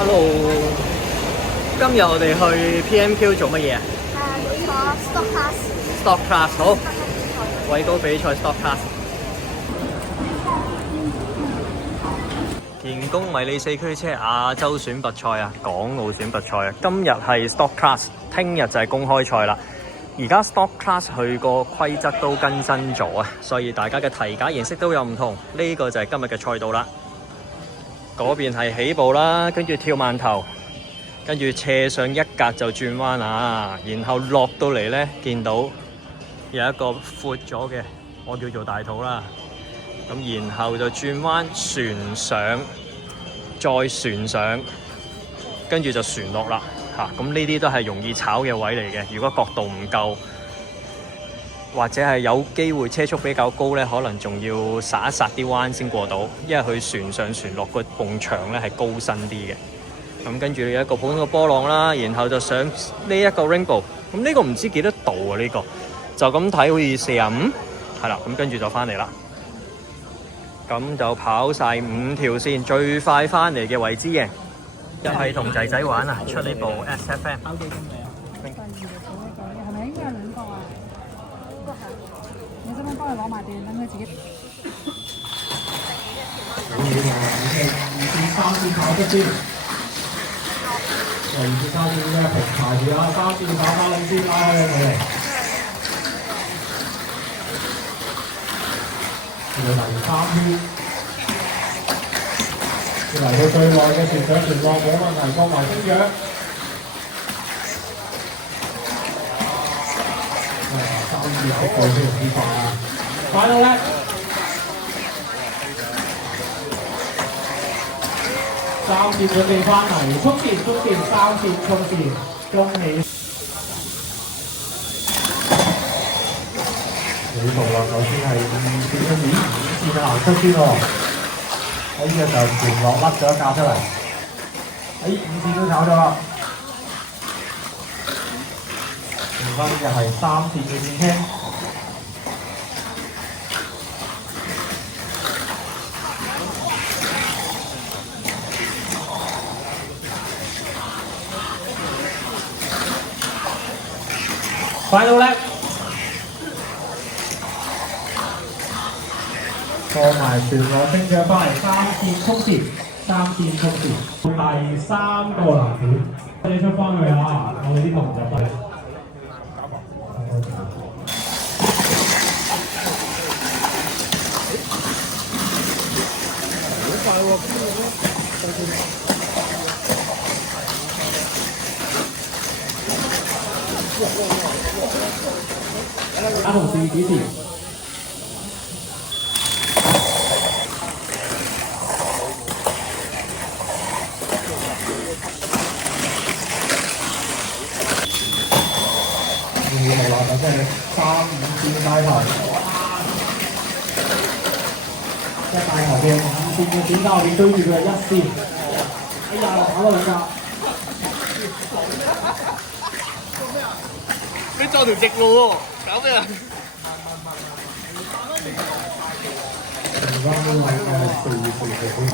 Hello，今日我哋去 PMQ 做乜嘢啊要坐 stock class。？Stock class 好，畏高比賽 Stock class。田宮迷你4驅車亞洲選拔賽啊，港澳選拔賽啊，今日係 Stock class， 聽日就係公開賽啦。而家 Stock class 佢個規則都更新咗啊，所以大家嘅提架形式都有唔同。呢個就係今日嘅賽道啦。嗰邊係起步啦，跟住跳慢頭，跟住斜上一格就轉彎啊，然後落到嚟呢，見到有一個闊咗嘅，我叫做大肚啦。咁然後就轉彎旋上，再旋上，跟住就旋落啦嚇。咁呢啲都係容易炒嘅位嚟嘅。如果角度唔夠，或者係有機會車速比較高呢，可能仲要剎一剎啲彎先過到，因為佢旋上旋落個埲牆呢係高身啲嘅。咁跟住有一個普通嘅波浪啦，然後就上呢一個 rainbow。咁呢個唔知幾多度啊？呢個就咁睇好似45，係啦。咁跟住就翻嚟啦。咁就跑晒5條線，最快翻嚟嘅為之贏。又係同仔仔玩啊，出呢部 SFM。跑幾公里啊？係咪應該有2個啊？你使唔使幫佢攞埋電，等佢自己？2線3線跑出先，2線3線咧平排住啊，3線跑翻2線拉開佢哋。要嚟3圈，要嚟到最內嘅旋上旋落冇問題，過埋升躍。3次有過先容易快啊！快到咧！3線準備翻嚟，衝線3線衝線，恭喜！起步啦，首先係2線嘅5線行出先喎。喺呢個時候旋落甩咗一架出嚟，喺5線都炒咗啦。剩翻嘅係3線嘅線車。Final lap， 過埋旋落升咗翻嚟3線衝線，第3個藍點，你出翻去啊！我哋啲同就得。好快喎！打同事指示。好啦，就即係3、5線帶頭，一帶頭嘅5線嘅選手面對住佢係1線，哎呀，跑咗2架。你撞條直路喎，搞咩啊？而家呢位嘅係4嘅選手。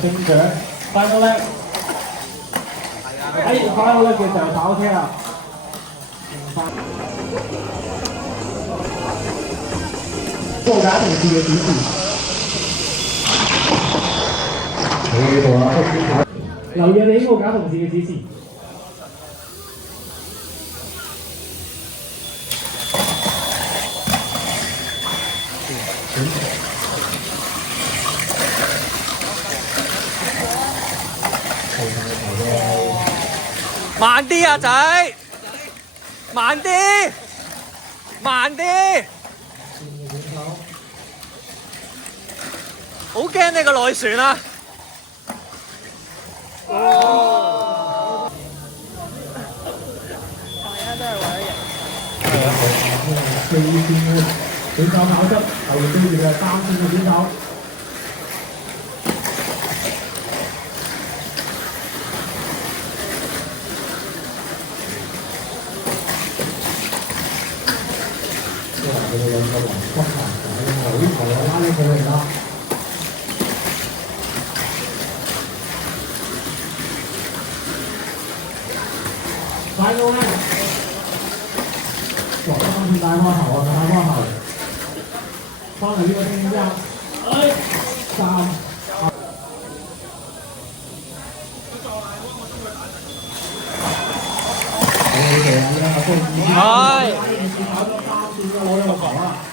升獎，final lap， final lap 嘅就係跑車啦。報架同事嘅指示。你好啊，留意你報架同事嘅指示。慢啲啊仔，慢啲，慢啲。好驚你個內旋啊！大家都係為咗贏。4線嘅選手跑出，後面跟住嘅3線嘅選手。佢哋兩個環框行，好，我拉呢佢哋啦。啦。快到咧！哇！三次大花頭啊，大花頭，翻嚟呢個邊之後，三。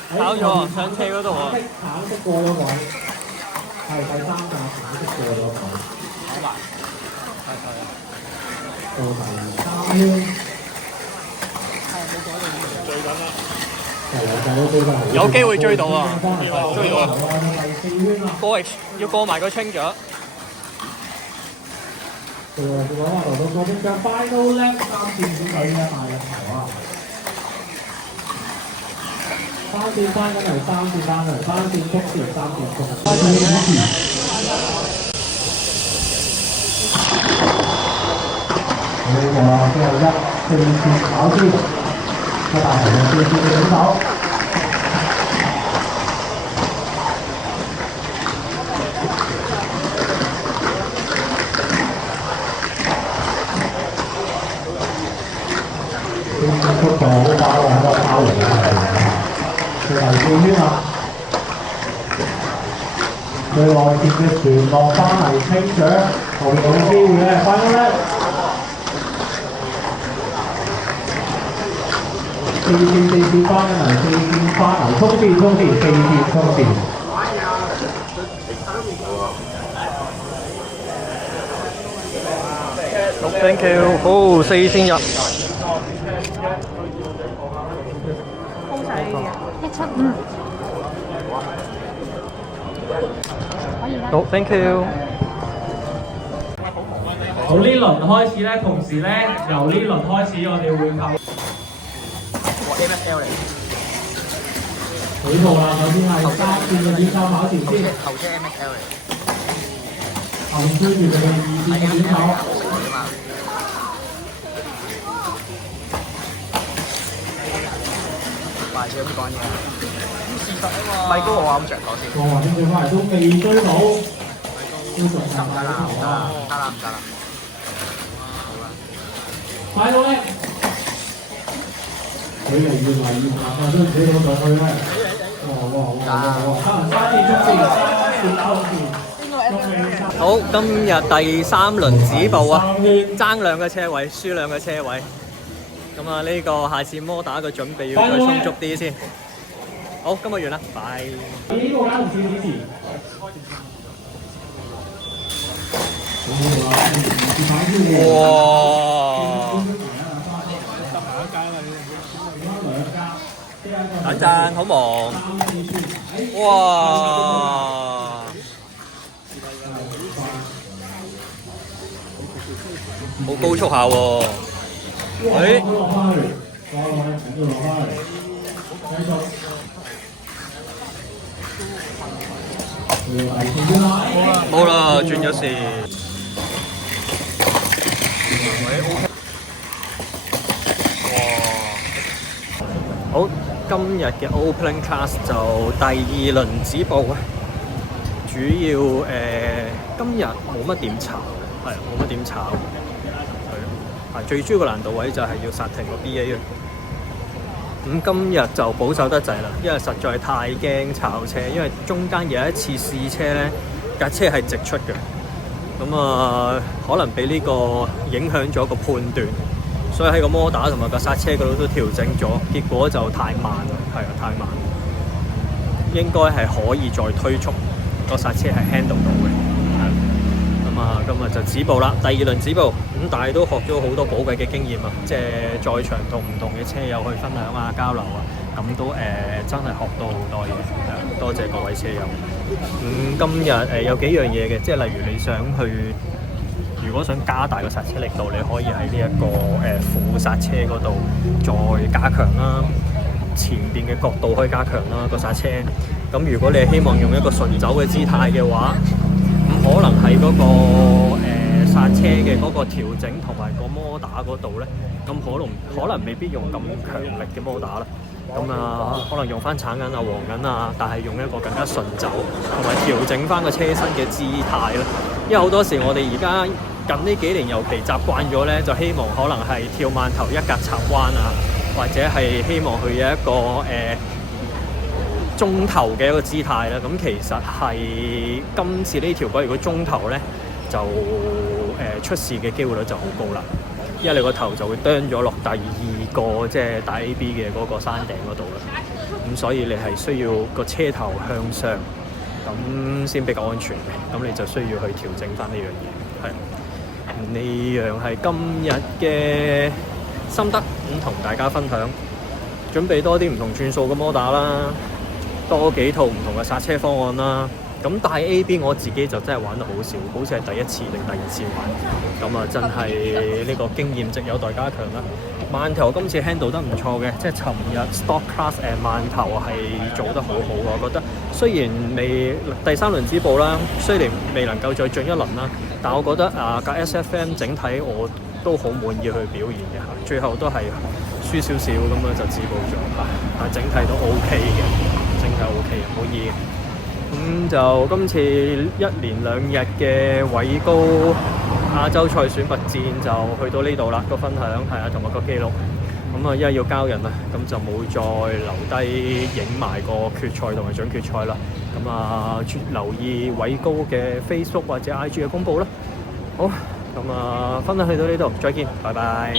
係跑咗上車嗰度啊！橙色過咗位，係第三架橙色過咗位。好埋，到第三圈，有機會追到啊！追到啊！第四圈啦，要過埋個 change 咗。佢講話來到嗰邊嘅 final lap 三線小隊嘅大入頭啊！三線翻緊嚟，三線翻嚟，三線衝前，三線衝。呢個最後一四線跑先，個大頭嘅四線嘅選手。速度好快喎，喺個包圍最後4圈啦，最內線嘅船落翻嚟清獎，後面有機會嘅，快啲咧！四線翻緊嚟，四線翻嚟，衝線，四線衝線。好 ，thank you， 好4線入。175好 ，thank you。好，呢輪開始咧，同時咧，由呢輪開始，我哋會靠MSL 嚟。幾套啦，首先係三線嘅選手跑前先，後車 MSL 嚟。後面追住佢嘅2線嘅選手。快少咁講嘢。事實啊嘛。米高我啱着咗先。哇！跟住翻嚟都未追到，都仲係快頭啊！唔得啦。快到咧！距離越嚟越近啊，都唔知點上去咧。哇！三線衝線，好，今日第3輪止步啊，爭2個車位，輸2個車位。咁啊，呢個下次摩打嘅準備要再充足啲先。好，今日完啦，拜。呢個加唔少支持。哇！等陣，好忙。哇！好高速下喎。喂。冇啦，轉咗線。好，今日嘅 Open Class 就第2輪止步啊。主要今日冇乜點炒，係冇乜點炒，係最主要個難度位就係要剎停個 BA 啊。咁今日就保守得滯啦，因為實在太驚炒車，因為中間有一次試車咧，架車係直出嘅，咁可能俾呢個影響咗個判斷，所以喺個摩打同埋個剎車嗰度都調整咗，結果就太慢啦，係啊，太慢，應該係可以再推速，個剎車係 handle 到嘅，係。咁今日就止步啦，第2輪止步，咁但係都學咗好多寶貴嘅經驗啊，即係在場同唔同嘅車友去分享啊、交流啊，咁都真係學到好多嘢，多謝各位車友。今日有幾樣嘢嘅，即係例如你想去，如果想加大個剎車力度，你可以喺呢一個副剎車嗰度再加強啦，前邊嘅角度可以加強啦個剎車。咁如果你係希望用一個順走嘅姿態嘅話，咁可能喺嗰個剎車嘅嗰個調整同埋個摩打嗰度咧，咁可能未必用咁強力嘅摩打啦。咁啊，可能用翻橙銀啊、黃銀啊，但係用一個更加順走，同埋調整翻個車身嘅姿態啦。因為好多時我哋而家近呢幾年尤其習慣咗咧，就希望可能係跳慢頭一格插彎啊，或者係希望佢有一個中頭嘅一個姿態啦。咁其實係今次呢條軌如果中頭咧，就出事嘅機會率就好高啦。因為你個頭就會啄咗落第二個即係大 AB 嘅嗰個山頂嗰度啦，咁所以你係需要個車頭向上，咁先比較安全嘅，咁你就需要去調整翻呢樣嘢，係呢樣係今日嘅心得，咁同大家分享，準備多啲唔同轉數嘅摩打啦，多幾套唔同嘅剎車方案啦。咁大 AB 我自己就真係玩得好少，好似係第一次定第二次玩，咁啊真係呢個經驗值有待加強啦。慢頭今次 handle 得唔錯嘅，即係尋日 Stock Class 慢頭係做得好好，我覺得。雖然未第三輪止步啦，雖然未能夠再進一輪啦，但我覺得架 SFM 整體我都好滿意佢表現嘅嚇，最後都係輸少少咁樣就止步咗嚇，但整體都 OK 嘅，整體 OK 嘅，滿意嘅。咁就今次一連2日嘅偉高亞洲賽選拔戰就去到呢度啦，個分享係啊，同埋個記錄。咁啊，因為要交人啦，咁就冇再留低影埋個決賽同埋準決賽啦。咁啊，留意偉高嘅 Facebook 或者 IG 嘅公佈啦。好，咁啊，分享去到呢度，再見，拜拜。